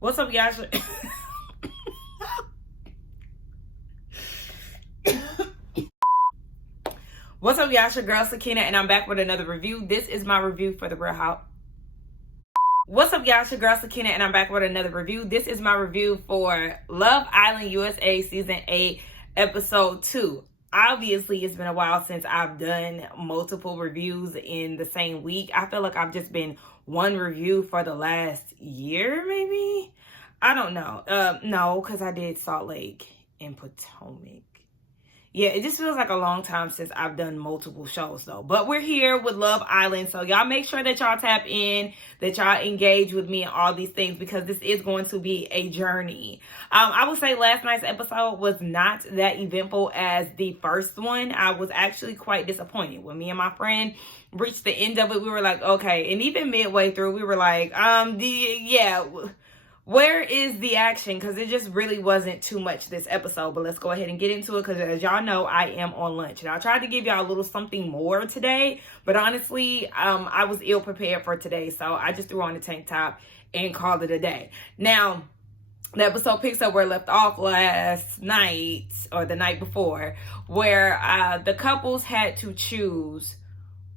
What's up, y'all? What's up, y'all? It's your girl Sakina, and I'm back with another review. This is my review for the Real House. What's up, y'all? It's your girl Sakina, and I'm back with another review. This is my review for Love Island USA Season 8, Episode 2. Obviously, it's been a while since I've done multiple reviews in the same week. I feel like I've just been one review for the last year, maybe? I don't know. No, because I did Salt Lake and Potomac. Yeah, it just feels like a long time since I've done multiple shows, though. But we're here with Love Island, so y'all make sure that y'all tap in, that y'all engage with me and all these things, because this is going to be a journey. I would say last night's episode was not that eventful as the first one. I was actually quite disappointed. When me and my friend reached the end of it, we were like, okay. And even midway through, we were like, where is the action? Because it just really wasn't too much this episode. But let's go ahead and get into it, because as y'all know, I am on lunch. And I tried to give y'all a little something more today. But honestly, I was ill prepared for today. So I just threw on the tank top and called it a day. Now, the episode picks up where it left off last night, or the night before, where the couples had to choose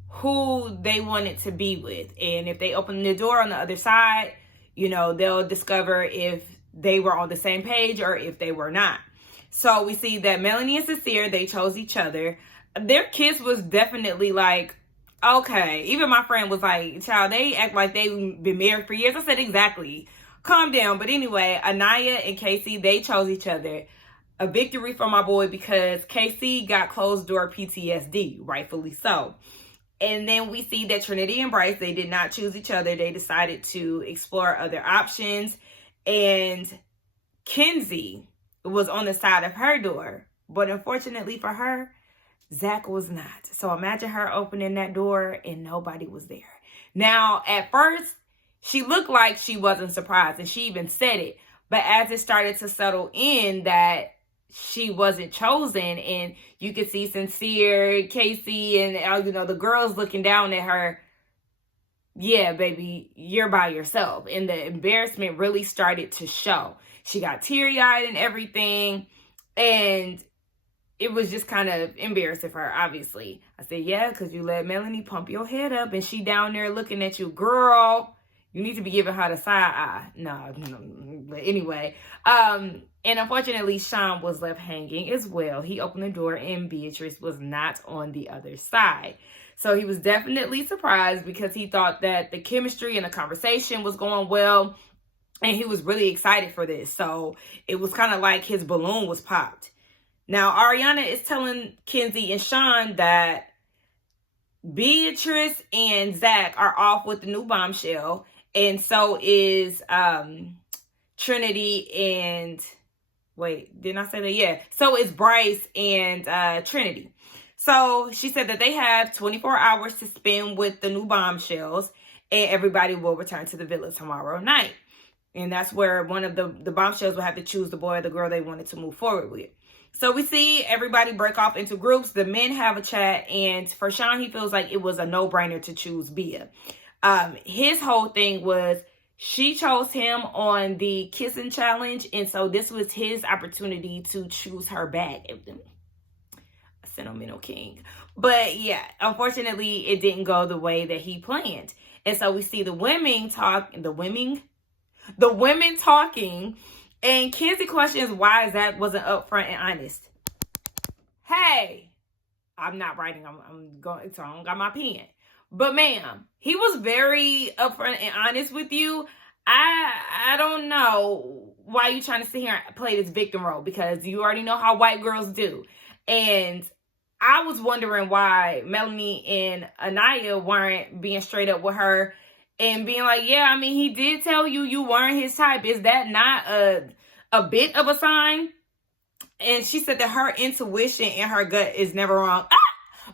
who they wanted to be with. And if they opened the door on the other side, you know, they'll discover if they were on the same page or if they were not. So we see that Melanie and Sincere, they chose each other. Their kiss was definitely like, okay. Even my friend was like, child, they act like they've been married for years. I said, exactly. Calm down. But anyway, Anaya and Casey, they chose each other. A victory for my boy, because Casey got closed door PTSD, rightfully so. And then we see that Trinity and Bryce, they did not choose each other. They decided to explore other options. And Kenzie was on the side of her door. But unfortunately for her, Zach was not. So imagine her opening that door and nobody was there. Now, at first, she looked like she wasn't surprised. And she even said it. But as it started to settle in that she wasn't chosen, and you could see Sincere, Casey, and the girls looking down at her. Yeah, baby, you're by yourself. And the embarrassment really started to show. She got teary-eyed and everything, and it was just kind of embarrassing for her, obviously. I said, yeah, because you let Melanie pump your head up, and she down there looking at you. Girl, you need to be giving her the side eye. No. But anyway, and unfortunately, Sean was left hanging as well. He opened the door and Beatrice was not on the other side. So he was definitely surprised, because he thought that the chemistry and the conversation was going well. And he was really excited for this. So it was kind of like his balloon was popped. Now, Ariana is telling Kenzie and Sean that Beatrice and Zach are off with the new bombshell. And so is Trinity and... Wait, didn't I say that? Yeah. So is Bryce and Trinity. So she said that they have 24 hours to spend with the new bombshells. And everybody will return to the villa tomorrow night. And that's where one of the bombshells will have to choose the boy or the girl they wanted to move forward with. So we see everybody break off into groups. The men have a chat. And for Sean, he feels like it was a no-brainer to choose Bia. His whole thing was she chose him on the kissing challenge. And so this was his opportunity to choose her back. A sentimental king. But yeah, unfortunately, it didn't go the way that he planned. And so we see the women talking. And Kenzie questions why Zach wasn't upfront and honest. Hey, I'm not writing. I'm going, so I don't got my pen. But ma'am, he was very upfront and honest with you. I don't know why you trying to sit here and play this victim role, because you already know how white girls do. And I was wondering why Melanie and Anaya weren't being straight up with her and being like, yeah, I mean, he did tell you you weren't his type. Is that not a bit of a sign? And she said that her intuition and her gut is never wrong.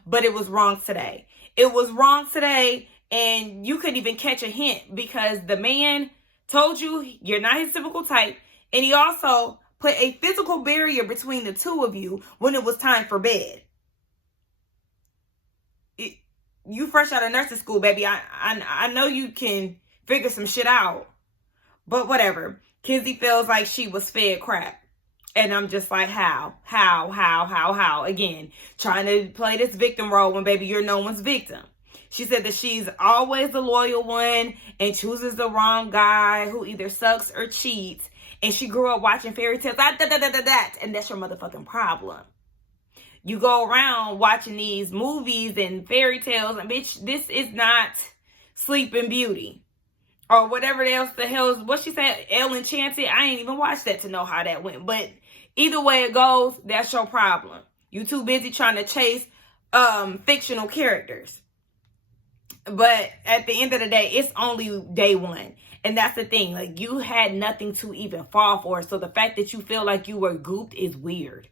But it was wrong today. It was wrong today, and you couldn't even catch a hint, because the man told you you're not his typical type, and he also put a physical barrier between the two of you when it was time for bed. You fresh out of nursing school, baby. I know you can figure some shit out, but whatever. Kenzie feels like she was fed crap. And I'm just like, how? Again, trying to play this victim role when, baby, you're no one's victim. She said that she's always the loyal one and chooses the wrong guy who either sucks or cheats. And she grew up watching fairy tales. And that's your motherfucking problem. You go around watching these movies and fairy tales, and bitch, this is not Sleeping Beauty. Or whatever else the hell is, what she said, Elle Enchanted. I ain't even watched that to know how that went. But either way it goes, that's your problem. You too busy trying to chase fictional characters. But at the end of the day, it's only day one. And that's the thing. Like, you had nothing to even fall for. So the fact that you feel like you were gooped is weird.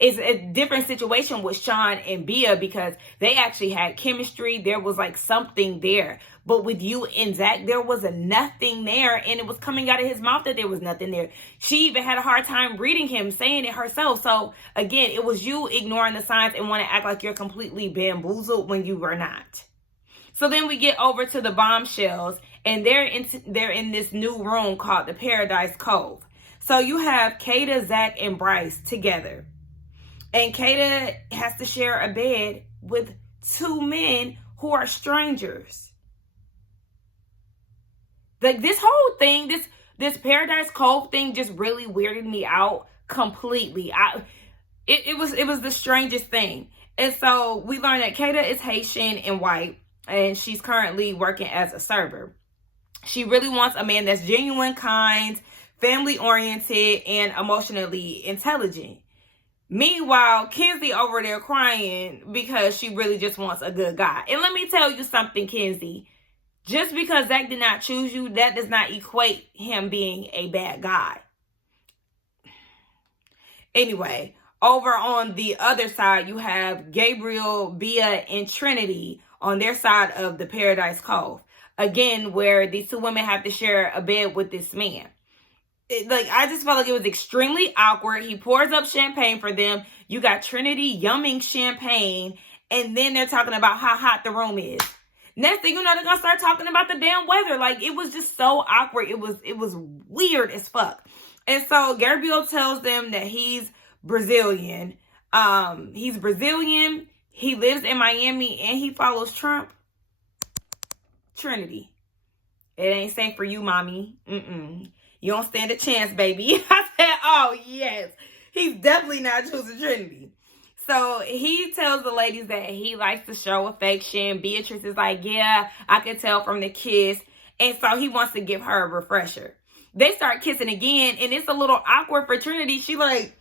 It's a different situation with Sean and Bia because they actually had chemistry. There was like something there. But with you and Zach, there was nothing there. And it was coming out of his mouth that there was nothing there. She even had a hard time reading him, saying it herself. So again, it was you ignoring the signs and want to act like you're completely bamboozled when you were not. So then we get over to the bombshells, and they're in this new room called the Paradise Cove. So you have Kata, Zach, and Bryce together. And Kata has to share a bed with two men who are strangers. Like, this whole thing, this Paradise Cove thing just really weirded me out completely. It was the strangest thing. And so we learned that Kata is Haitian and white, and she's currently working as a server. She really wants a man that's genuine, kind, family-oriented, and emotionally intelligent. Meanwhile, Kenzie over there crying because she really just wants a good guy. And let me tell you something, Kenzie. Just because Zach did not choose you, that does not equate him being a bad guy. Anyway, over on the other side, you have Gabriel, Bia, and Trinity on their side of the Paradise Cove. Again, where these two women have to share a bed with this man. I just felt like it was extremely awkward. He pours up champagne for them. You got Trinity yumming champagne. And then they're talking about how hot the room is. Next thing you know, they're going to start talking about the damn weather. Like, it was just so awkward. It was weird as fuck. And so Gabriel tells them that he's Brazilian. He's Brazilian. He lives in Miami and he follows Trump. Trinity, it ain't safe for you, mommy. You don't stand a chance, baby. I said, oh, yes. He's definitely not choosing Trinity. So he tells the ladies that he likes to show affection. Beatrice is like, yeah, I can tell from the kiss. And so he wants to give her a refresher. They start kissing again, and it's a little awkward for Trinity. She like,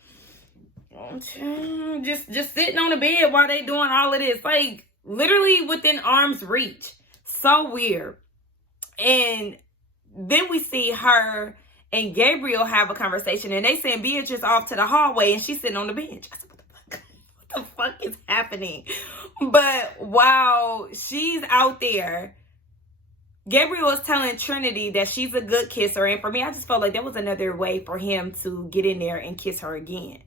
just sitting on the bed while they doing all of this. Like, literally within arm's reach. So weird. And then we see her and Gabriel have a conversation, and they send Beatrice off to the hallway, and she's sitting on the bench. I said, what the fuck is happening? But while she's out there, Gabriel is telling Trinity that she's a good kisser. And for me, I just felt like that was another way for him to get in there and kiss her again.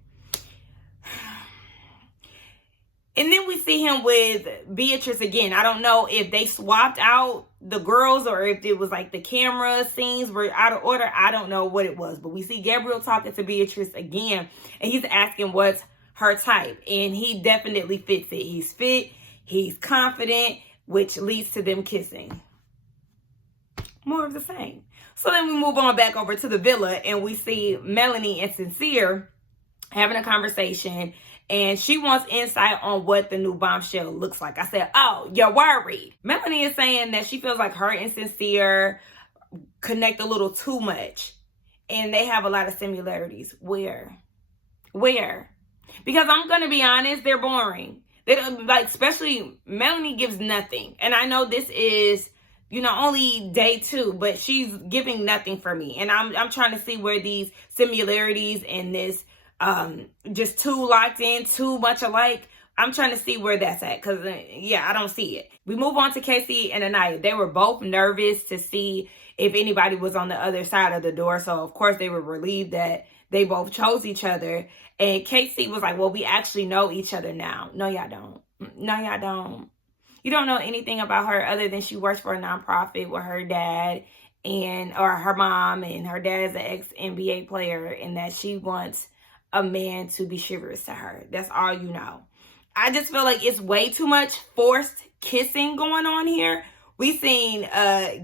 And then we see him with Beatrice again. I don't know if they swapped out the girls or if it was like the camera scenes were out of order. I don't know what it was. But we see Gabriel talking to Beatrice again. And he's asking what's her type. And he definitely fits it. He's fit. He's confident. Which leads to them kissing. More of the same. So then we move on back over to the villa. And we see Melanie and Sincere having a conversation. And she wants insight on what the new bombshell looks like. I said, oh, you're worried. Melanie is saying that she feels like her and Sincere connect a little too much. And they have a lot of similarities. Where? Because I'm going to be honest, they're boring. They don't, like, especially Melanie gives nothing. And I know this is, only day 2, but she's giving nothing for me. And I'm trying to see where these similarities and this just too locked in, too much alike. I'm trying to see where that's at because, I don't see it. We move on to Casey and Anaya. They were both nervous to see if anybody was on the other side of the door. So, of course, they were relieved that they both chose each other. And Casey was like, well, we actually know each other now. No, y'all don't. No, y'all don't. You don't know anything about her other than she works for a nonprofit with her dad. or her mom, and her dad's an ex-NBA player, and that she wants a man to be chivalrous to her. That's all you know. I just feel like it's way too much forced kissing going on here. We seen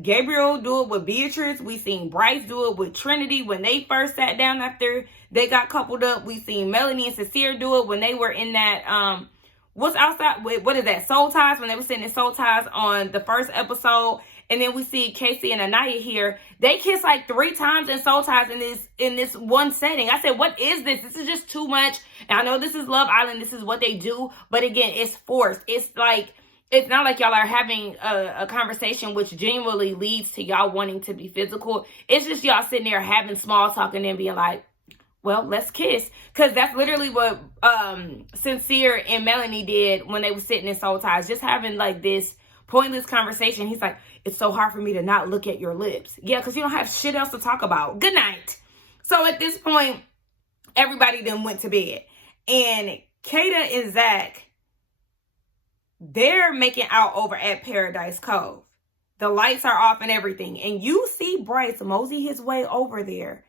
Gabriel do it with Beatrice. We seen Bryce do it with Trinity when they first sat down after they got coupled up. We seen Melanie and Sincere do it when they were in that what's outside? What is that? Soul Ties, when they were sitting in Soul Ties on the first episode. And then we see Casey and Anaya here. They kiss like 3 times in Soul Ties in this one setting. I said, what is this? This is just too much. And I know this is Love Island. This is what they do. But again, it's forced. It's not like y'all are having a conversation which genuinely leads to y'all wanting to be physical. It's just y'all sitting there having small talk and then being like, well, let's kiss. Because that's literally what Sincere and Melanie did when they were sitting in Soul Ties. Just having like this pointless conversation. He's like, it's so hard for me to not look at your lips. Yeah, because you don't have shit else to talk about. Good night. So at this point, everybody then went to bed. And Kata and Zach, they're making out over at Paradise Cove. The lights are off and everything. And you see Bryce mosey his way over there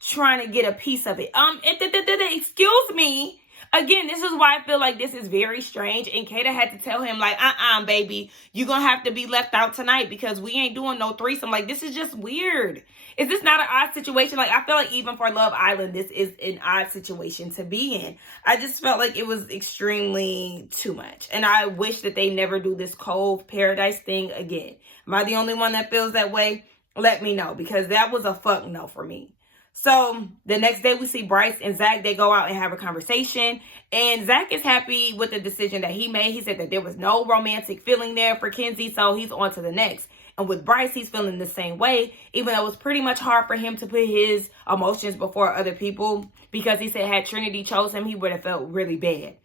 trying to get a piece of it. Excuse me. Again, this is why I feel like this is very strange. And Kata had to tell him, like, baby, you're going to have to be left out tonight because we ain't doing no threesome. Like, this is just weird. Is this not an odd situation? Like, I feel like even for Love Island, this is an odd situation to be in. I just felt like it was extremely too much. And I wish that they never do this Cove Paradise thing again. Am I the only one that feels that way? Let me know, because that was a fuck no for me. So the next day we see Bryce and Zach. They go out and have a conversation. And Zach is happy with the decision that he made. He said that there was no romantic feeling there for Kenzie. So he's on to the next. And with Bryce, he's feeling the same way. Even though it was pretty much hard for him to put his emotions before other people. Because he said had Trinity chose him, he would have felt really bad.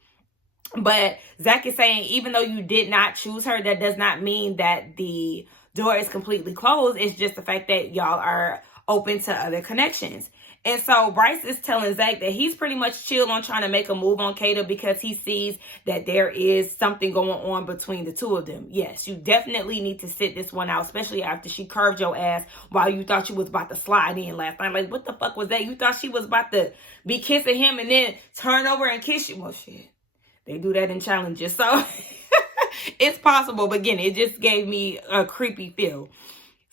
But Zach is saying even though you did not choose her, that does not mean that the door is completely closed. It's just the fact that y'all are open to other connections. And so Bryce is telling Zach that he's pretty much chill on trying to make a move on Kata because he sees that there is something going on between the two of them. Yes, you definitely need to sit this one out, especially after she curved your ass while you thought you was about to slide in last night. Like, what the fuck was that? You thought she was about to be kissing him and then turn over and kiss you? Well, shit. They do that in challenges. So it's possible. But again, it just gave me a creepy feel.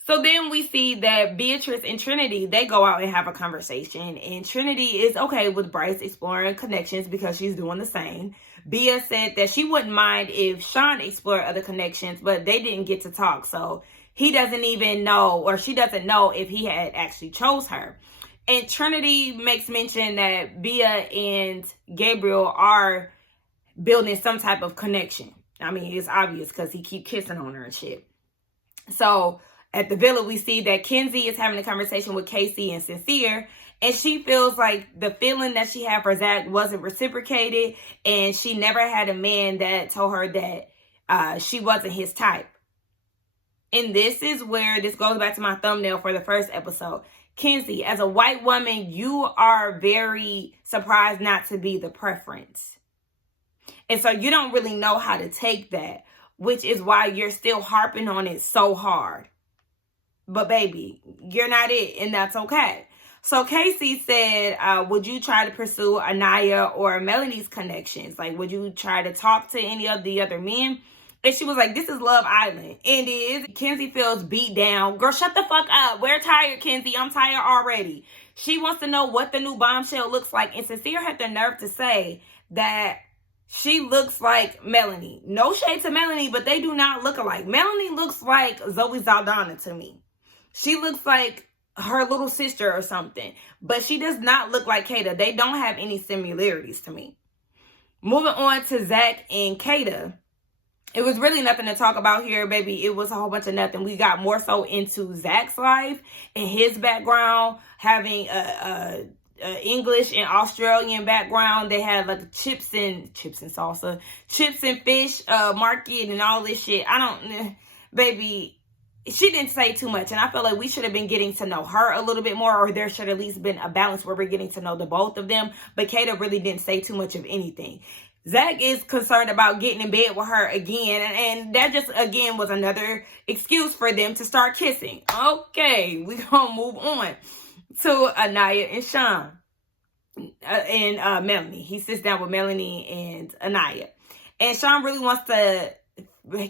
So then we see that Beatrice and Trinity, they go out and have a conversation. And Trinity is okay with Bryce exploring connections because she's doing the same. Bea said that she wouldn't mind if Sean explored other connections, but they didn't get to talk. So he doesn't even know, or she doesn't know if he had actually chose her. And Trinity makes mention that Bea and Gabriel are building some type of connection. I mean, it's obvious because he keep kissing on her and shit. So at the villa, we see that Kenzie is having a conversation with Casey and Sincere, and she feels like the feeling that she had for Zach wasn't reciprocated, and she never had a man that told her that she wasn't his type. And this is where this goes back to my thumbnail for the first episode. Kenzie, as a white woman, you are very surprised not to be the preference. And so you don't really know how to take that, which is why you're still harping on it so hard. But baby, you're not it, and that's okay. So Casey said, would you try to pursue Anaya or Melanie's connections? Like, would you try to talk to any of the other men? And she was like, this is Love Island. And it is. Kenzie feels beat down. Girl, shut the fuck up. We're tired, Kenzie. I'm tired already. She wants to know what the new bombshell looks like. And Sincere had the nerve to say that she looks like Melanie. No shade to Melanie, but they do not look alike. Melanie looks like Zoe Saldana to me. She looks like her little sister or something. But she does not look like Kata. They don't have any similarities to me. Moving on to Zach and Kata. It was really nothing to talk about here, baby. It was a whole bunch of nothing. We got more so into Zach's life and his background, having a English and Australian background. They had like chips and salsa, chips and fish market and all this shit. Baby, she didn't say too much, and I feel like we should have been getting to know her a little bit more, or there should at least been a balance where we're getting to know the both of them. But Kata really didn't say too much of anything. Zach is concerned about getting in bed with her again. And that just, again, was another excuse for them to start kissing. Okay, we gonna move on to Anaya and Sean. And Melanie. He sits down with Melanie and Anaya. And Sean really wants to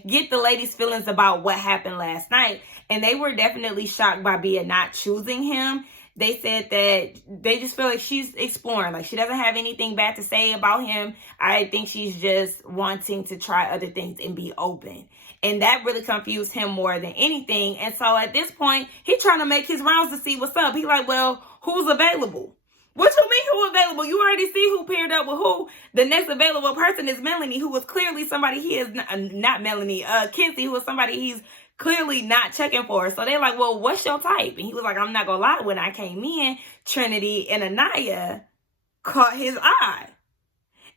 get the ladies' feelings about what happened last night. And they were definitely shocked by Bia not choosing him. They said that they just feel like she's exploring. Like, she doesn't have anything bad to say about him. I think she's just wanting to try other things and be open. And that really confused him more than anything. And so at this point, he's trying to make his rounds to see what's up. He's like, well, who's available? What you mean who available? You already see who paired up with who. The next available person is Melanie, who was clearly somebody he is not Melanie, Kinsey, who was somebody he's clearly not checking for. So they're like, well, what's your type? And he was like, I'm not gonna lie, when I came in, Trinity and Anaya caught his eye.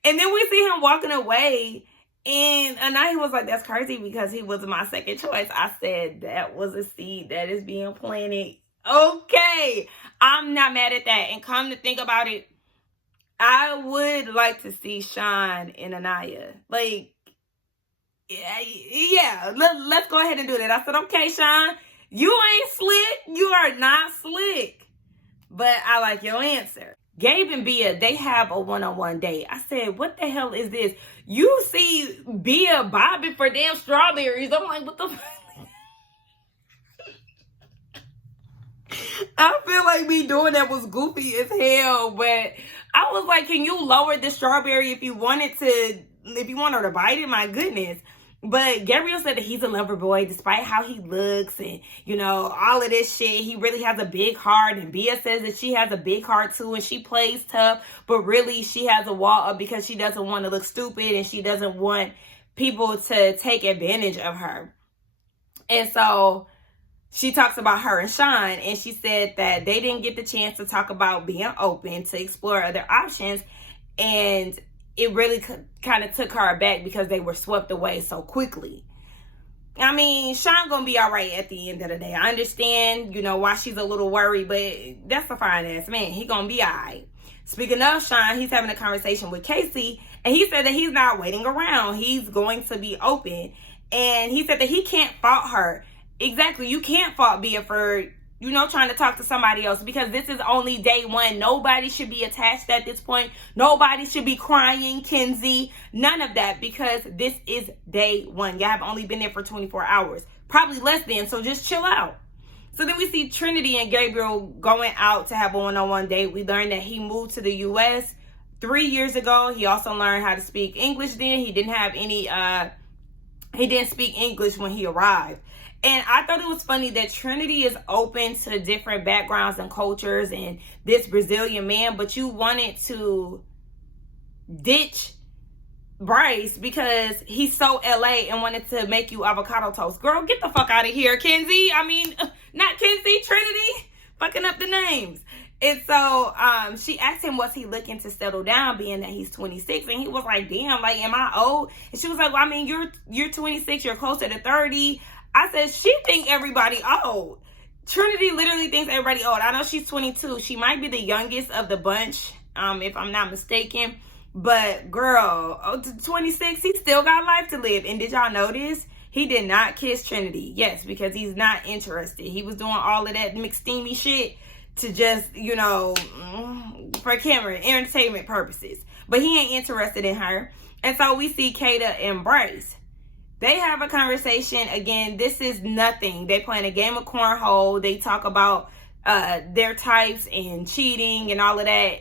And then we see him walking away, and Anaya was like, that's crazy because he was my second choice. I said, that was a seed that is being planted. Okay, I'm not mad at that. And come to think about it, I would like to see Sean and Anaya. Like, yeah, let's go ahead and do that. I said, okay, Sean, you ain't slick. You are not slick. But I like your answer. Gabe and Bia, they have a one-on-one date. I said, what the hell is this? You see Bia bobbing for damn strawberries. I'm like, what the fuck? I feel like me doing that was goofy as hell, but I was like, can you lower the strawberry if you want her to bite it? My goodness. But Gabriel said that he's a lover boy despite how he looks and, you know, all of this shit. He really has a big heart. And Bia says that she has a big heart too and she plays tough, but really she has a wall up because she doesn't want to look stupid and she doesn't want people to take advantage of her. And so she talks about her and Sean, and she said that they didn't get the chance to talk about being open to explore other options, and it really kind of took her aback because they were swept away so quickly. I mean, Sean gonna be all right at the end of the day. I understand, you know, why she's a little worried, but that's a fine-ass man. He gonna be all right. Speaking of Sean, he's having a conversation with Casey, and he said that he's not waiting around. He's going to be open, and he said that he can't fault her. Exactly, you can't fault Bia for, you know, trying to talk to somebody else because this is only day one. Nobody should be attached at this point. Nobody should be crying, Kenzie. None of that because this is day one. Y'all have only been there for 24 hours. Probably less than, so just chill out. So then we see Trinity and Gabriel going out to have a one-on-one date. We learned that he moved to the U.S. 3 years ago. He also learned how to speak English then. He didn't speak English when he arrived. And I thought it was funny that Trinity is open to different backgrounds and cultures and this Brazilian man, but you wanted to ditch Bryce because he's so LA and wanted to make you avocado toast. Girl, get the fuck out of here, Kenzie. I mean, not Kenzie, Trinity. Fucking up the names. And so she asked him, was he looking to settle down being that he's 26? And he was like, damn, like, am I old? And she was like, well, I mean, you're 26, you're closer to 30. I said, she think everybody old. Trinity literally thinks everybody old. I know she's 22. She might be the youngest of the bunch, if I'm not mistaken. But girl, 26, he still got life to live. And did y'all notice? He did not kiss Trinity. Yes, because he's not interested. He was doing all of that McSteamy shit to just, you know, for camera, entertainment purposes. But he ain't interested in her. And so we see Kata and Bryce. They have a conversation. Again, this is nothing. They playing a game of cornhole. They talk about their types and cheating and all of that.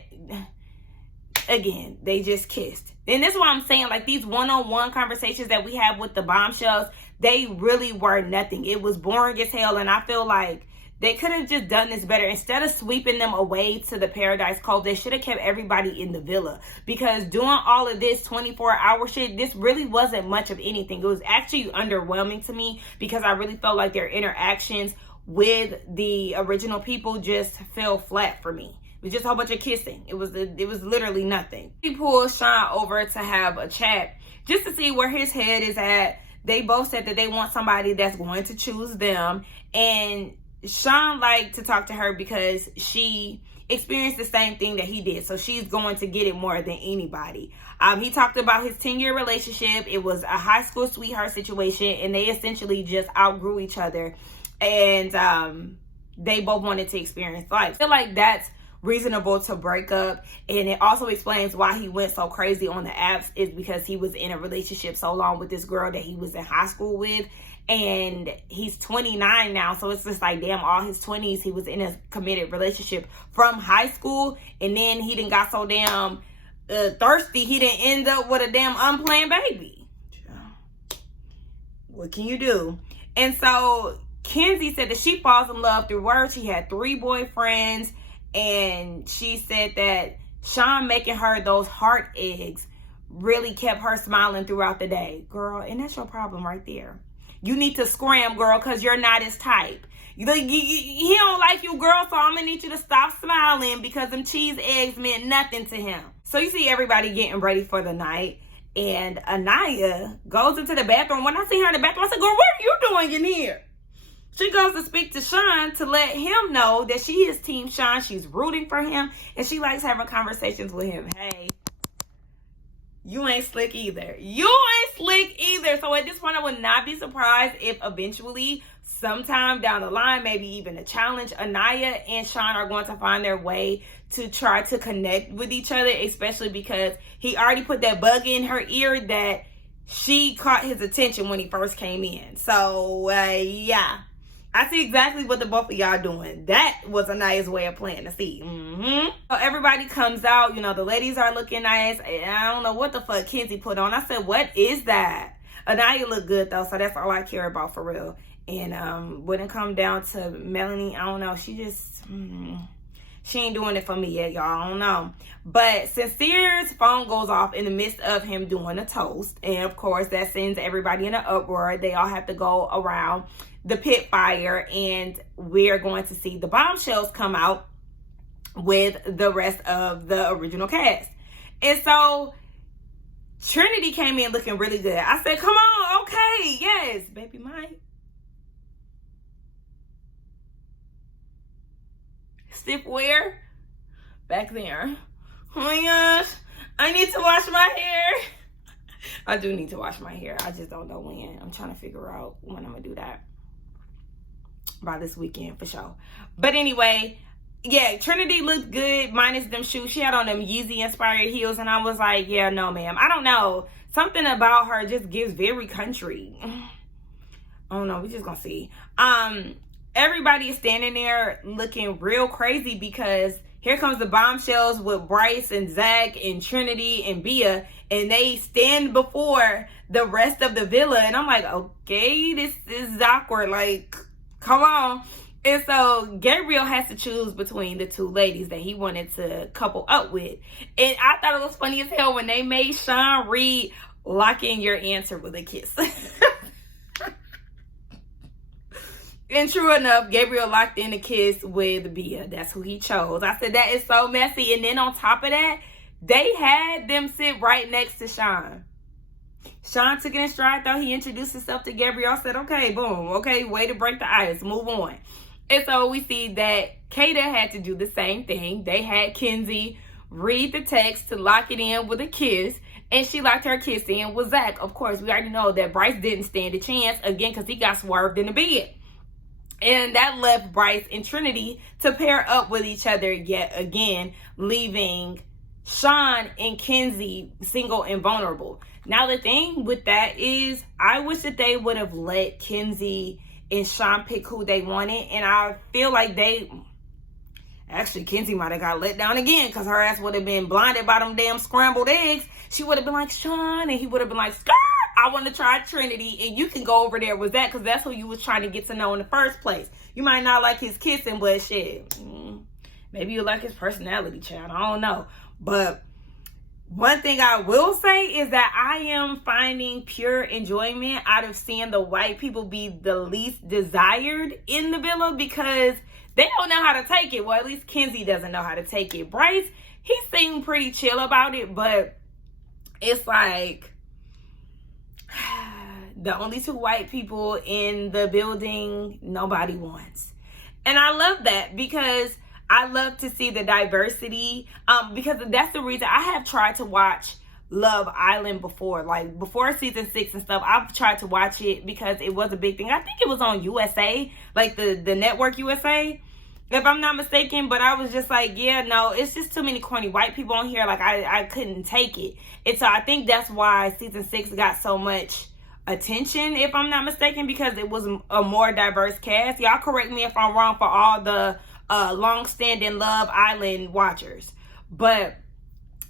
Again, they just kissed. And this is what I'm saying. Like, these one-on-one conversations that we have with the bombshells, they really were nothing. It was boring as hell. And I feel like they could have just done this better. Instead of sweeping them away to the Paradise Cove, they should have kept everybody in the villa. Because doing all of this 24-hour shit, this really wasn't much of anything. It was actually underwhelming to me because I really felt like their interactions with the original people just fell flat for me. It was just a whole bunch of kissing. It was literally nothing. He pulled Sean over to have a chat just to see where his head is at. They both said that they want somebody that's going to choose them. And Sean liked to talk to her because she experienced the same thing that he did. So she's going to get it more than anybody. He talked about his 10-year relationship. It was a high school sweetheart situation, and they essentially just outgrew each other. And they both wanted to experience life. I feel like that's reasonable to break up. And it also explains why he went so crazy on the apps, is because he was in a relationship so long with this girl that he was in high school with. And he's 29 now, so it's just like, damn, all his 20s he was in a committed relationship from high school, and then he done got so damn thirsty he didn't end up with a damn unplanned baby. What can you do? And so Kenzie said that she falls in love through words. She had 3 boyfriends, and she said that Sean making her those heart eggs really kept her smiling throughout the day. Girl, and that's your problem right there. You need to scram, girl, because you're not his type. He don't like you, girl, so I'm going to need you to stop smiling, because them cheese eggs meant nothing to him. So you see everybody getting ready for the night, and Anaya goes into the bathroom. When I see her in the bathroom, I said, girl, what are you doing in here? She goes to speak to Sean to let him know that she is Team Sean. She's rooting for him, and she likes having conversations with him. Hey, you ain't slick either. You ain't slick either. So at this point, I would not be surprised if eventually, sometime down the line, maybe even a challenge, Anaya and Sean are going to find their way to try to connect with each other, especially because he already put that bug in her ear that she caught his attention when he first came in. So, yeah. I see exactly what the both of y'all doing. That was Anaya's way of playing the seed. So everybody comes out. You know, the ladies are looking nice. I don't know what the fuck Kenzie put on. I said, what is that? Anaya looked good, though, so that's all I care about for real. And when it come down to Melanie, I don't know. She just, she ain't doing it for me yet, y'all. I don't know. But Sincere's phone goes off in the midst of him doing a toast. And, of course, that sends everybody in an uproar. They all have to go around the pit fire, and we're going to see the bombshells come out with the rest of the original cast. And so Trinity came in looking really good. I said, come on, okay, yes, baby Mike. Stiff wear back there. Oh my gosh, I need to wash my hair. I do need to wash my hair. I just don't know when. I'm trying to figure out when I'm gonna do that. By this weekend for sure. But anyway, yeah, Trinity looked good minus them shoes. She had on them Yeezy inspired heels, and I was like, yeah, no ma'am. I don't know, something about her just gives very country. I don't know, we just gonna see. Everybody is standing there looking real crazy, because here comes the bombshells with Bryce and Zach and Trinity and Bia, and they stand before the rest of the villa, and I'm like, okay, this is awkward, like, come on. And so Gabriel has to choose between the 2 ladies that he wanted to couple up with. And I thought it was funny as hell when they made Sean read "Lock in your answer with a kiss." And true enough, Gabriel locked in a kiss with Bia. That's who he chose. I said, that is so messy. And then on top of that, they had them sit right next to Sean. Sean took it in stride, though. He introduced himself to Gabriel. I said, okay, boom. Okay, way to break the ice. Move on. And so we see that Kata had to do the same thing. They had Kenzie read the text to lock it in with a kiss. And she locked her kiss in with Zach. Of course, we already know that Bryce didn't stand a chance, again, because he got swerved in the bed. And that left Bryce and Trinity to pair up with each other yet again, leaving Sean and Kenzie single and vulnerable. Now, the thing with that is, I wish that they would have let Kenzie and Sean pick who they wanted. And I feel like actually, Kenzie might have got let down again, because her ass would have been blinded by them damn scrambled eggs. She would have been like, Sean, and he would have been like, Skirt, I want to try Trinity, and you can go over there with that, because that's who you was trying to get to know in the first place. You might not like his kissing, but shit, maybe you like his personality, child. I don't know. But one thing I will say is that I am finding pure enjoyment out of seeing the white people be the least desired in the villa, because they don't know how to take it. Well, at least Kenzie doesn't know how to take it. Bryce, he seemed pretty chill about it, but it's like the only 2 white people in the building nobody wants. And I love that, because I love to see the diversity, because that's the reason I have tried to watch Love Island before, like before season 6 and stuff. I've tried to watch it because it was a big thing. I think it was on USA, like the network USA, if I'm not mistaken. But I was just like, yeah, no, it's just too many corny white people on here. Like I couldn't take it. And so I think that's why season 6 got so much attention, if I'm not mistaken, because it was a more diverse cast. Y'all correct me if I'm wrong for all the long-standing Love Island watchers. But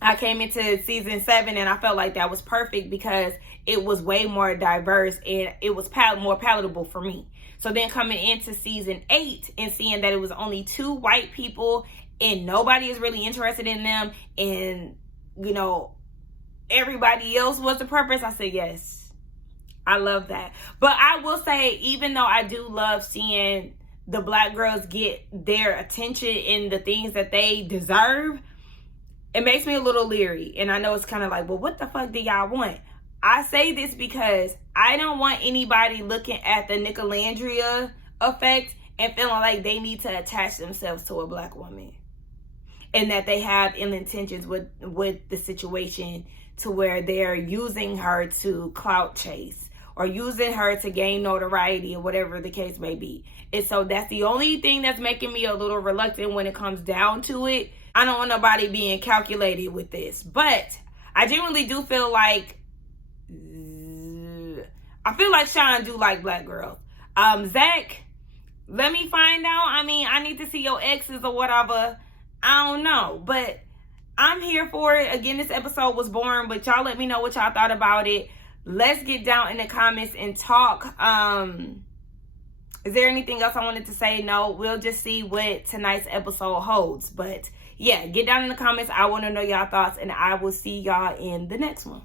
I came into season 7 and I felt like that was perfect because it was way more diverse and it was more palatable for me. So then coming into season 8 and seeing that it was only 2 white people and nobody is really interested in them, and everybody else was the purpose, I said yes. I love that. But I will say, even though I do love seeing the black girls get their attention in the things that they deserve, it makes me a little leery. And I know it's kind of like, well, what the fuck do y'all want? I say this because I don't want anybody looking at the Nicolandria effect and feeling like they need to attach themselves to a black woman and that they have ill intentions with the situation, to where they're using her to clout chase or using her to gain notoriety or whatever the case may be. And so that's the only thing that's making me a little reluctant when it comes down to it. I don't want nobody being calculated with this, but I genuinely do feel like Sean do like black girls. Zach, let me find out. I mean, I need to see your exes or whatever. I don't know, but I'm here for it. Again, this episode was boring, but y'all let me know what y'all thought about it. Let's get down in the comments and talk. Is there anything else I wanted to say? No, we'll just see what tonight's episode holds. But yeah, get down in the comments. I want to know y'all thoughts, and I will see y'all in the next one.